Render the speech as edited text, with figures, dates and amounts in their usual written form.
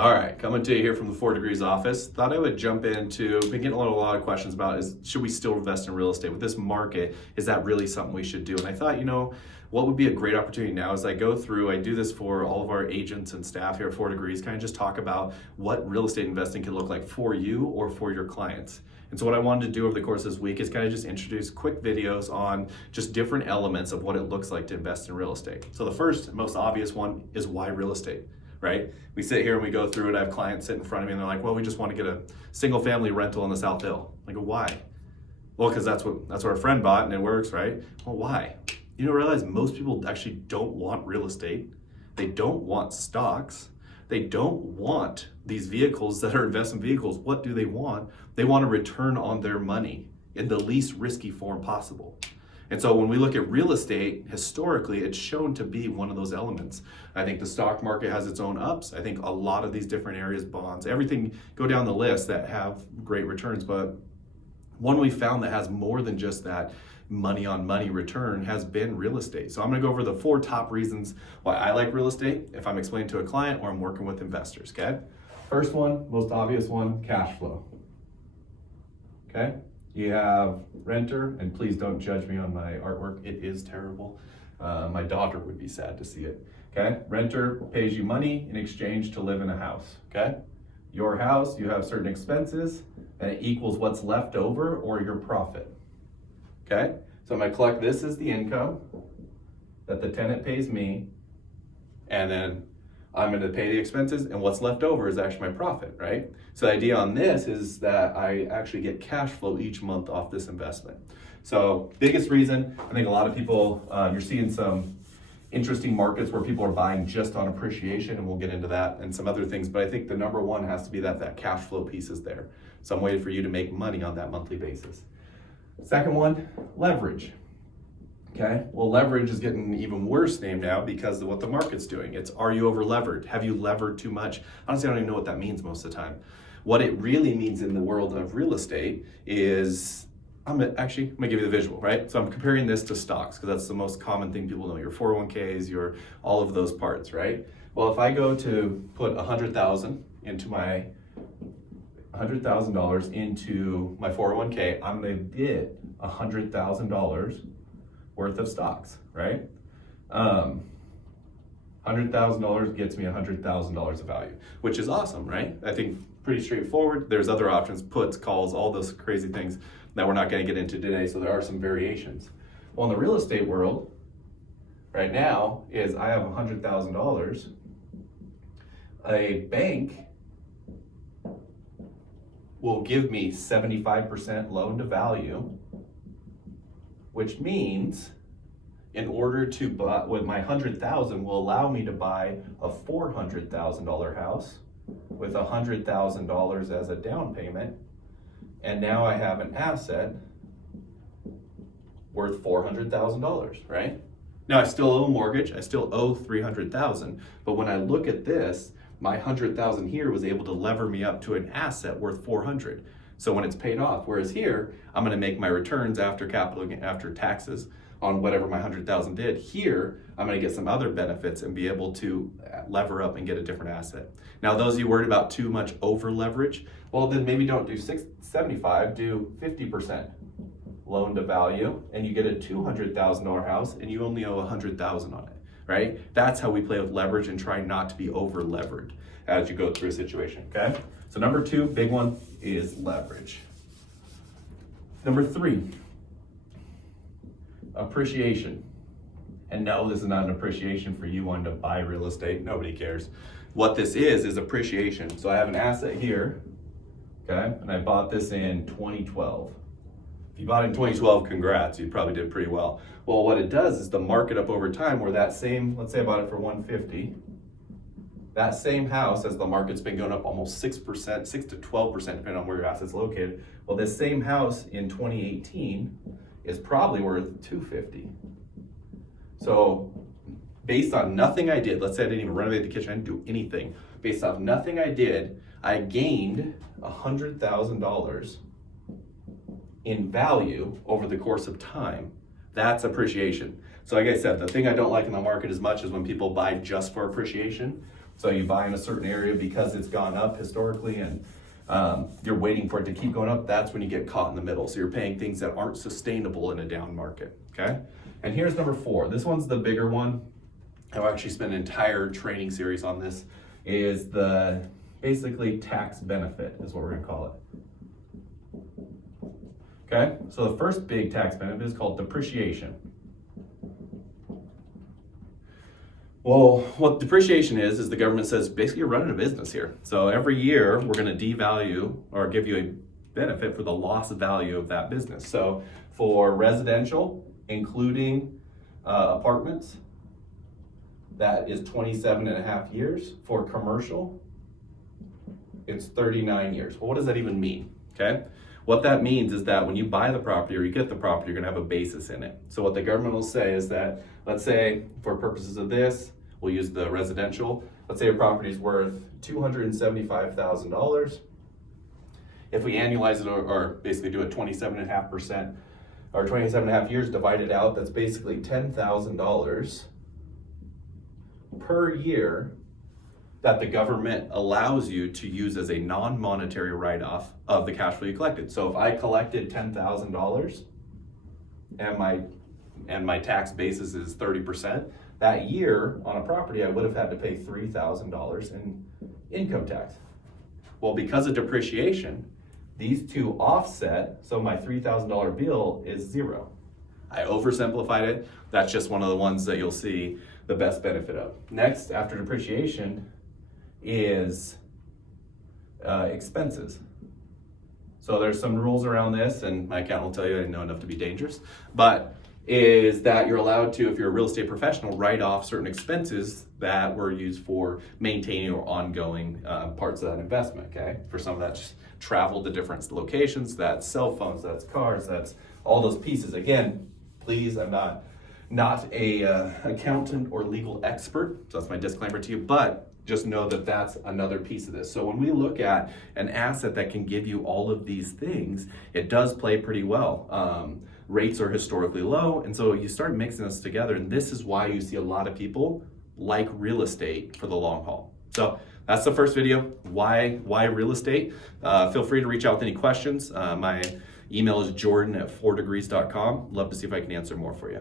All right, coming to you here from the 4 Degrees office. Thought I would jump into, been getting a lot of questions about is, should we still invest in real estate? With this market, is that really something we should do? And I thought, what would be a great opportunity now as I go through, I do this for all of our agents and staff here at 4 Degrees, kind of just talk about what real estate investing can look like for you or for your clients. And so what I wanted to do over the course of this week is kind of just introduce quick videos on just different elements of what it looks like to invest in real estate. So the first, most obvious one is why real estate? Right? We sit here and we go through it. I have clients sit in front of me and they're like, well, we just want to get a single family rental in the South Hill. I go, why? Well, because that's what our friend bought and it works, right? Well, why? You don't realize most people actually don't want real estate. They don't want stocks. They don't want these vehicles that are investment vehicles. What do they want? They want a return on their money in the least risky form possible. And so when we look at real estate, historically, it's shown to be one of those elements. I think the stock market has its own ups. I think a lot of these different areas, bonds, everything go down the list that have great returns. But one we found that has more than just that money on money return has been real estate. So I'm gonna go over the 4 top reasons why I like real estate if I'm explaining to a client or I'm working with investors, okay? First one, most obvious one, cash flow, okay? You have renter, and please don't judge me on my artwork. It is terrible. My daughter would be sad to see it. Okay, renter pays you money in exchange to live in a house. Okay, your house, you have certain expenses, and it equals what's left over or your profit. Okay, so I'm gonna collect this as the income that the tenant pays me, and then I'm going to pay the expenses, and what's left over is actually my profit, right? So the idea on this is that I actually get cash flow each month off this investment. So biggest reason, I think a lot of people, you're seeing some interesting markets where people are buying just on appreciation, and we'll get into that and some other things, but I think the number one has to be that cash flow piece is there. Some way for you to make money on that monthly basis. Second one, leverage. Okay, well, leverage is getting an even worse name now because of what the market's doing. It's, are you over levered? Have you levered too much? Honestly, I don't even know what that means most of the time. What it really means in the world of real estate is, I'm gonna give you the visual, right? So I'm comparing this to stocks because that's the most common thing people know, your 401ks, your all of those parts, right? Well, if I go to put $100,000 into my $100,000 into my 401k, I'm gonna get $100,000 worth of stocks, right? $100,000 gets me $100,000 of value, which is awesome, right? I think pretty straightforward. There's other options, puts, calls, all those crazy things that we're not going to get into today, so there are some variations. Well, in the real estate world, right now, is I have $100,000. A bank will give me 75% loan to value, which means in order to buy, with my $100,000 will allow me to buy a $400,000 house with $100,000 as a down payment, and now I have an asset worth $400,000, right? Now I still owe a mortgage, I still owe $300,000, but when I look at this, my $100,000 here was able to lever me up to an asset worth $400,000. So when it's paid off, whereas here, I'm gonna make my returns after after taxes on whatever my $100,000 did. Here, I'm gonna get some other benefits and be able to lever up and get a different asset. Now, those of you worried about too much over leverage, well then maybe don't do 75, do 50% loan to value, and you get a $200,000 house and you only owe $100,000 on it, right? That's how we play with leverage and try not to be over levered as you go through a situation, okay? So number 2, big one, is leverage. Number 3, appreciation. And no, this is not an appreciation for you wanting to buy real estate. Nobody cares. What this is appreciation. So I have an asset here, okay? And I bought this in 2012. If you bought it in 2012, congrats, you probably did pretty well. Well, what it does is the market up over time where that same, let's say I bought it for 150, that same house, as the market's been going up almost 6%, 6 to 12%, depending on where your asset's located. Well, this same house in 2018 is probably worth 250. So based on nothing I did, let's say I didn't even renovate the kitchen, I didn't do anything. Based off nothing I did, I gained $100,000 in value over the course of time. That's appreciation. So like I said, the thing I don't like in the market as much is when people buy just for appreciation. So you buy in a certain area because it's gone up historically and you're waiting for it to keep going up. That's when you get caught in the middle. So you're paying things that aren't sustainable in a down market, okay? And here's number 4. This one's the bigger one. I've actually spent an entire training series on this, is the basically tax benefit is what we're gonna call it. Okay, so the first big tax benefit is called depreciation. Well, what depreciation is the government says basically you're running a business here. So every year we're going to devalue or give you a benefit for the lost value of that business. So for residential, including apartments, that is 27 and a half years. For commercial, it's 39 years. Well, what does that even mean? Okay. What that means is that when you buy the property or you get the property, you're going to have a basis in it. So what the government will say is that, let's say for purposes of this, we'll use the residential. Let's say a property is worth $275,000. If we annualize it or basically do a 27.5% or 27.5 years divided out, that's basically $10,000 per year that the government allows you to use as a non-monetary write-off of the cash flow you collected. So if I collected $10,000 and my tax basis is 30%, that year on a property I would have had to pay $3,000 in income tax. Well, because of depreciation, these two offset, so my $3,000 bill is zero. I oversimplified it. That's just one of the ones that you'll see the best benefit of. Next, after depreciation, is expenses. So there's some rules around this, and my accountant will tell you I know enough to be dangerous, but is that you're allowed to, if you're a real estate professional, write off certain expenses that were used for maintaining or ongoing parts of that investment, okay? For some of that, just travel to different locations, that's cell phones, that's cars, that's all those pieces. Again, please, I'm not a accountant or legal expert, so that's my disclaimer to you, but just know that that's another piece of this. So when we look at an asset that can give you all of these things, it does play pretty well. Rates are historically low, and so you start mixing this together, and this is why you see a lot of people like real estate for the long haul. So that's the first video, why real estate. Feel free to reach out with any questions. My email is jordan@4degrees.com. Love to see if I can answer more for you.